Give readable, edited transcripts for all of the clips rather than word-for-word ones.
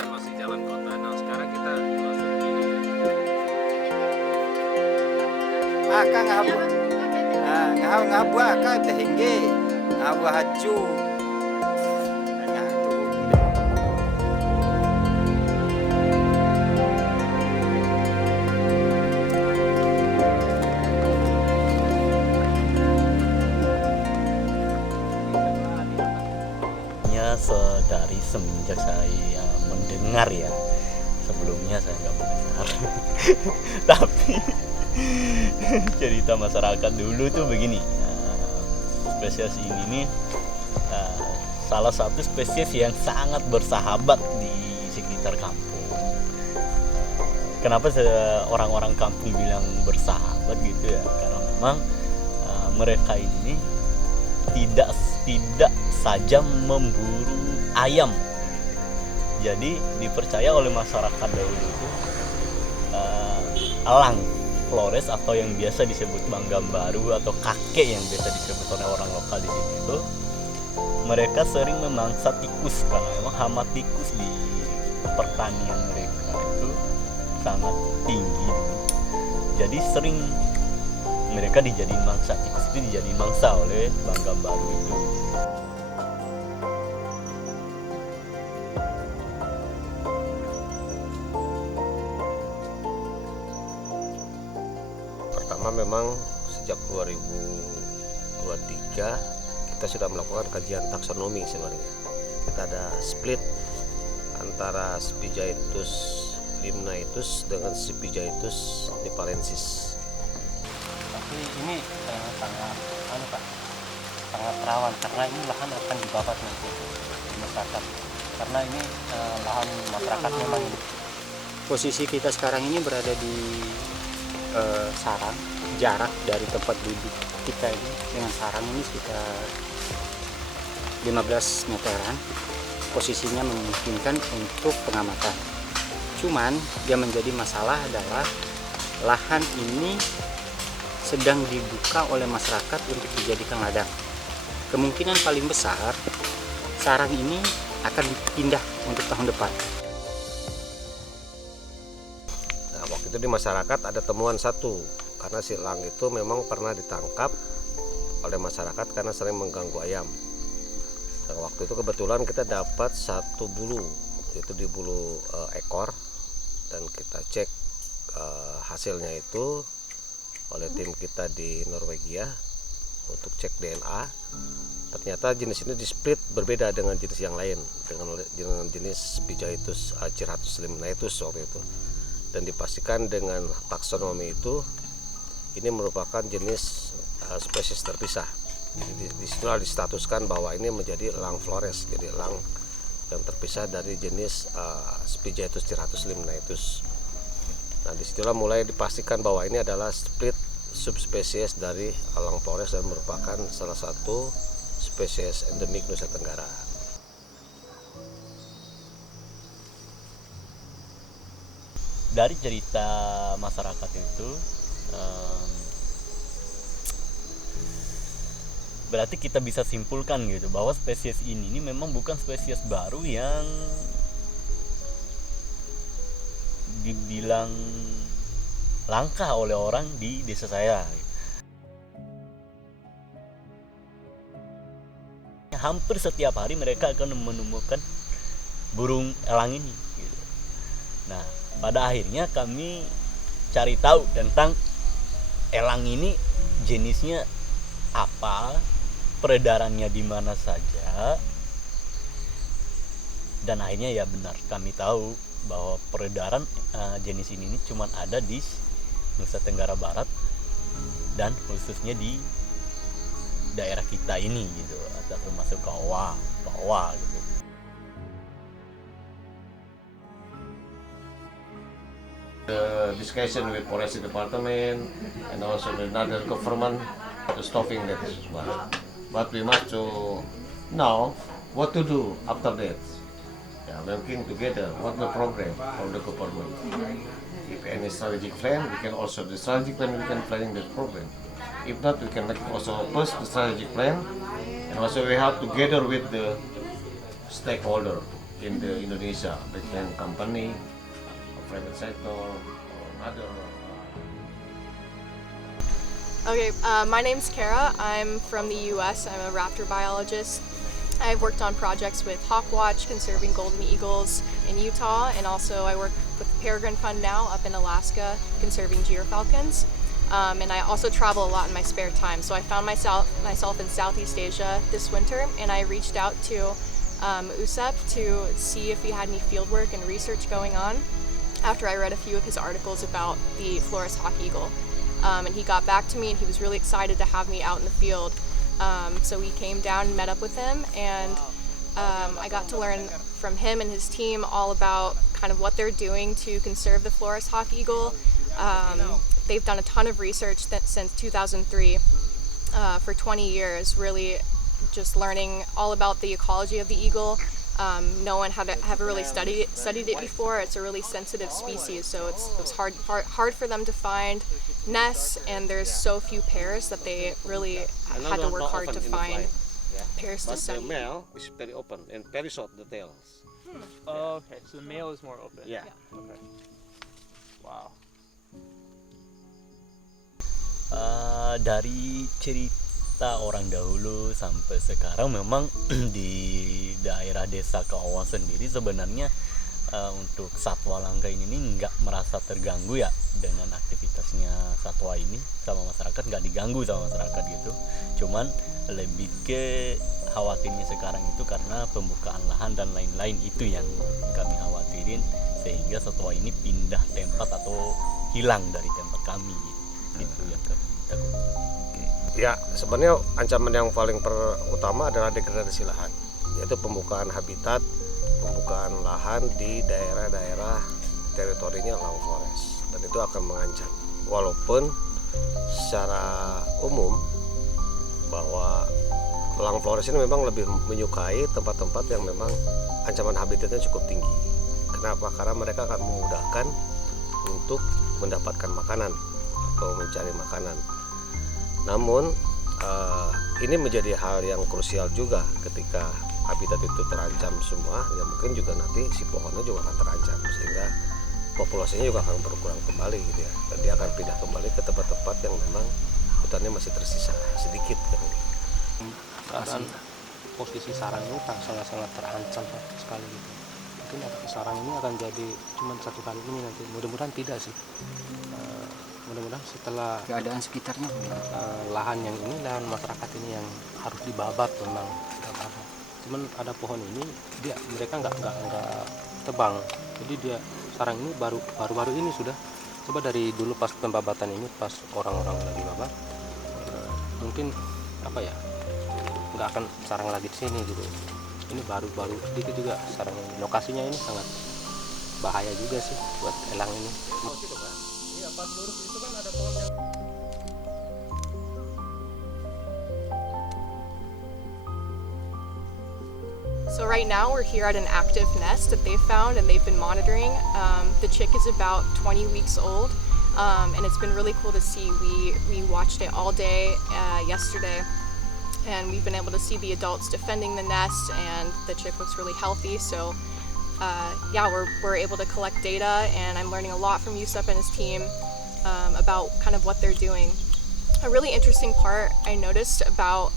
masih jalan kota. Nah sekarang kita masuk ini. Aka ngabu, ngabu ngabu aka tehingge, ngabu haju. Dari semenjak saya mendengar ya, sebelumnya saya nggak mendengar tapi cerita masyarakat dulu tuh begini. Spesies ini nih salah satu spesies yang sangat bersahabat di sekitar kampung. Kenapa orang-orang kampung bilang bersahabat gitu ya, karena memang mereka ini tidak saja memburu ayam. Jadi dipercaya oleh masyarakat dahulu itu elang Flores atau yang biasa disebut Banggam Baru atau kakek yang biasa disebut oleh orang lokal di sini itu, mereka sering memangsa tikus karena memang hama tikus di pertanian mereka itu sangat tinggi. Jadi sering mereka dijadiin mangsa, tikus itu dijadiin mangsa oleh Banggam Baru itu. Pertama memang sejak 2023 kita sudah melakukan kajian taksonomi sebenarnya. Kita ada split antara Spizaetus limnaetus dengan Spizaetus nipalensis. Tapi ini sangat rawan karena ini lahan akan dibabat nanti di masyarakat. Karena ini lahan masyarakat memang ini. Posisi kita sekarang ini berada di sarang, jarak dari tempat duduk kita ini dengan sarang ini sekitar 15 meteran. Posisinya memungkinkan untuk pengamatan. Cuman yang menjadi masalah adalah lahan ini sedang dibuka oleh masyarakat untuk dijadikan ladang. Kemungkinan paling besar sarang ini akan dipindah untuk tahun depan. Nah, waktu itu di masyarakat ada temuan satu, karena si elang itu memang pernah ditangkap oleh masyarakat karena sering mengganggu ayam. Nah, waktu itu kebetulan kita dapat satu bulu, itu di bulu ekor, dan kita cek hasilnya itu oleh tim kita di Norwegia untuk cek DNA. Ternyata jenis ini di-split berbeda dengan jenis yang lain, dengan jenis Spizaetus ciratus limnaetus waktu itu, dan dipastikan dengan taksonomi itu ini merupakan jenis spesies terpisah. Jadi disitulah distatuskan bahwa ini menjadi elang Flores, jadi elang yang terpisah dari jenis Spizaetus ciratus limnaetus. Nah, disitulah mulai dipastikan bahwa ini adalah split subspesies dari elang Flores dan merupakan salah satu spesies endemik Nusa Tenggara. Dari cerita masyarakat itu berarti kita bisa simpulkan gitu bahwa spesies ini memang bukan spesies baru yang dibilang langka oleh orang di desa saya. Hampir setiap hari mereka akan menemukan burung elang ini gitu. Nah, pada akhirnya kami cari tahu tentang elang ini, jenisnya apa, peredarannya di mana saja, dan akhirnya ya benar kami tahu bahwa peredaran jenis ini cuma ada di Nusa Tenggara Barat dan khususnya di daerah kita ini gitu, atau termasuk Kawa gitu. The discussion with Forest Department and also the other government to stopping that one. But we must to know what to do after that. Yeah, working together. What the program from the government? If any strategic plan, we can also the strategic plan we can planning that program. If not, we can make also first the strategic plan, and also we have together with the stakeholder in the Indonesia between company, private sector, or other. Okay, my name's Kara. I'm from the US. I'm a raptor biologist. I've worked on projects with Hawkwatch, conserving golden eagles in Utah, and also I work with the Peregrine Fund now up in Alaska, conserving gyrfalcons. And I also travel a lot in my spare time. So I found myself in Southeast Asia this winter, and I reached out to USEP to see if he had any fieldwork and research going on after I read a few of his articles about the Flores hawk eagle. And he got back to me, and he was really excited to have me out in the field. So we came down and met up with him, and I got to learn from him and his team all about kind of what they're doing to conserve the Flores hawk eagle. They've done a ton of research since 2003 for 20 years, really just learning all about the ecology of the eagle. No one had ever really studied it before. It's a really sensitive species, so it was hard for them to find nests, and there's so few pairs that they really had to work hard to find pairs to But the study. male is very open and very short the tails. Oh, okay. So the male is more open. Yeah. Okay. Wow. Dari cerita orang dahulu sampai sekarang memang di daerah desa Kaawah sendiri sebenarnya untuk satwa langka ini nggak merasa terganggu ya dengan aktivitasnya satwa ini sama masyarakat, nggak diganggu sama masyarakat gitu. Cuman lebih ke khawatirnya sekarang itu karena pembukaan lahan dan lain-lain, itu yang kami khawatirin sehingga satwa ini pindah tempat atau hilang dari tempat kami gitu. Itu yang kami takut. Ya, sebenarnya ancaman yang paling utama adalah degradasi lahan, yaitu pembukaan habitat, pembukaan lahan di daerah-daerah teritorinya Elang Flores, dan itu akan mengancam. Walaupun secara umum bahwa Elang Flores ini memang lebih menyukai tempat-tempat yang memang ancaman habitatnya cukup tinggi. Kenapa? Karena mereka akan memudahkan untuk mendapatkan makanan atau mencari makanan. Namun ini menjadi hal yang krusial juga ketika habitat itu terancam semua, ya mungkin juga nanti si pohonnya juga akan terancam, sehingga populasinya juga akan berkurang kembali gitu ya, dan dia akan pindah kembali ke tempat-tempat yang memang hutannya masih tersisa sedikit kan. Keadaan posisi sarang ini sangat-sangat terancam sekali gitu. Mungkin sarang ini akan jadi cuma satu kali ini nanti, mudah-mudahan tidak sih. Mudah-mudahan setelah Keadaan sekitarnya lahan yang ini, lahan masyarakat ini yang harus dibabat memang. Cuman ada pohon ini mereka nggak tebang, jadi dia sarang ini baru ini sudah. Coba dari dulu pas pembabatan ini, pas orang-orang lagi babat, mungkin apa ya, nggak akan sarang lagi di sini gitu. Ini baru sedikit juga sarang ini. Lokasinya ini sangat bahaya juga sih buat elang ini. So right now we're here at an active nest that they found and they've been monitoring. The chick is about 20 weeks old, and it's been really cool to see. We watched it all day yesterday, and we've been able to see the adults defending the nest, and the chick looks really healthy. So yeah, we're able to collect data, and I'm learning a lot from Yusuf and his team about kind of what they're doing. A really interesting part I noticed about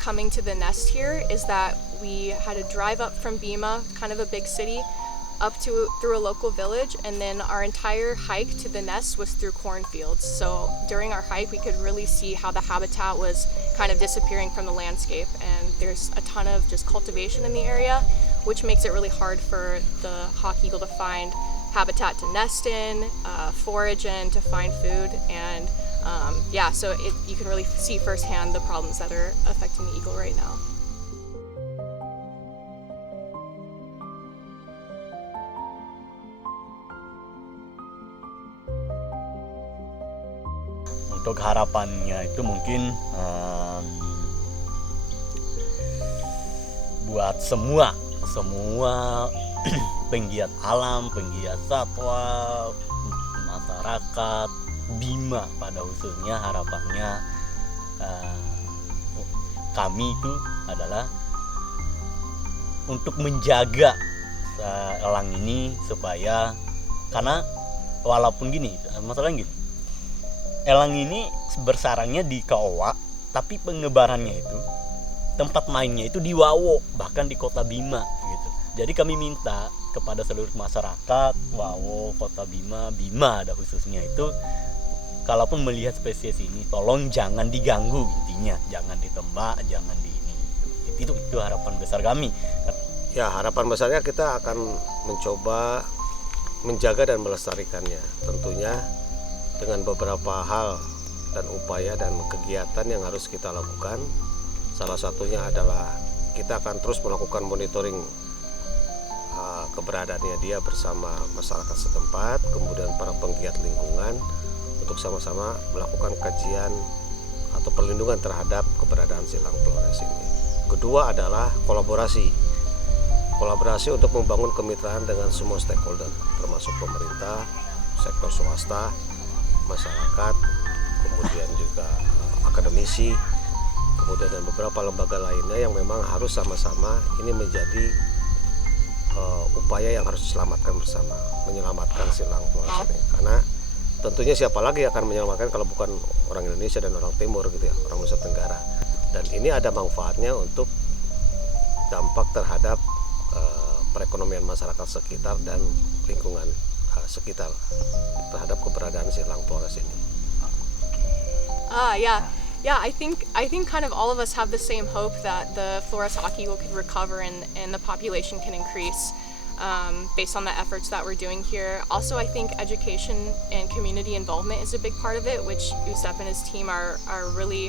coming to the nest here is that we had to drive up from Bima, kind of a big city, up through a local village, and then our entire hike to the nest was through cornfields. So during our hike we could really see how the habitat was kind of disappearing from the landscape, and there's a ton of just cultivation in the area, which makes it really hard for the hawk eagle to find habitat to nest in, forage in, to find food, and yeah, so you can really see firsthand the problems that are affecting the eagle right now. Untuk harapannya itu mungkin buat semua penggiat alam, penggiat satwa, masyarakat Bima pada khususnya, harapannya kami itu adalah untuk menjaga elang ini supaya, karena walaupun gini, masalahnya gini, elang ini bersarangnya di Kaowa, tapi penyebarannya itu, tempat mainnya itu di Wawo, bahkan di Kota Bima gitu. Jadi kami minta kepada seluruh masyarakat Wawo, Kota Bima ada khususnya itu, kalaupun melihat spesies ini tolong jangan diganggu, intinya jangan ditembak, jangan di ini. Itu harapan besar kami. Ya, harapan besarnya kita akan mencoba menjaga dan melestarikannya, tentunya dengan beberapa hal dan upaya dan kegiatan yang harus kita lakukan. Salah satunya adalah kita akan terus melakukan monitoring keberadaannya dia bersama masyarakat setempat, kemudian para penggiat lingkungan, untuk sama-sama melakukan kajian atau perlindungan terhadap keberadaan silang Flores ini. Kedua adalah kolaborasi untuk membangun kemitraan dengan semua stakeholder, termasuk pemerintah, sektor swasta, masyarakat, kemudian juga akademisi, kemudian dan beberapa lembaga lainnya yang memang harus sama-sama ini menjadi upaya yang harus diselamatkan bersama, menyelamatkan silang Flores ini. Karena tentunya siapa lagi akan menyelamatkan kalau bukan orang Indonesia dan orang Timur gitu ya, orang Nusa Tenggara. Dan ini ada manfaatnya untuk dampak terhadap perekonomian masyarakat sekitar dan lingkungan sekitar terhadap keberadaan silang Flores ini. Yeah, I think kind of all of us have the same hope that the Flores hawk eagle could recover and the population can increase based on the efforts that we're doing here. Also, I think education and community involvement is a big part of it, which Yusef and his team are really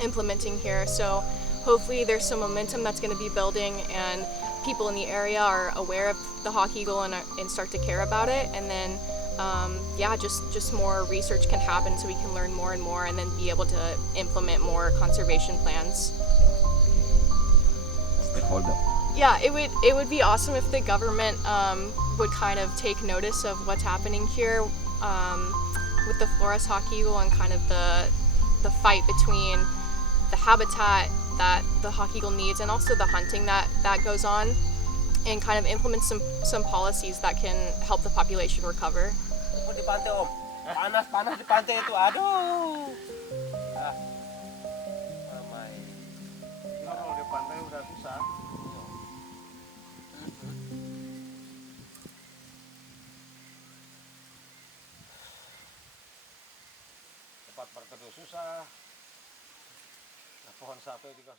implementing here. So hopefully there's some momentum that's going to be building and people in the area are aware of the hawk eagle and start to care about it. And then just more research can happen so we can learn more and more and then be able to implement more conservation plans. Stakeholder. Yeah, it would be awesome if the government would kind of take notice of what's happening here with the Flores hawk eagle and kind of the fight between the habitat that the hawk eagle needs and also the hunting that goes on, and kind of implement some policies that can help the population recover. Di pantai Om, panas di pantai itu, aduh. Ramai. Kalau di pantai udah susah. Tempat berteduh susah. Nah, pohon satu juga.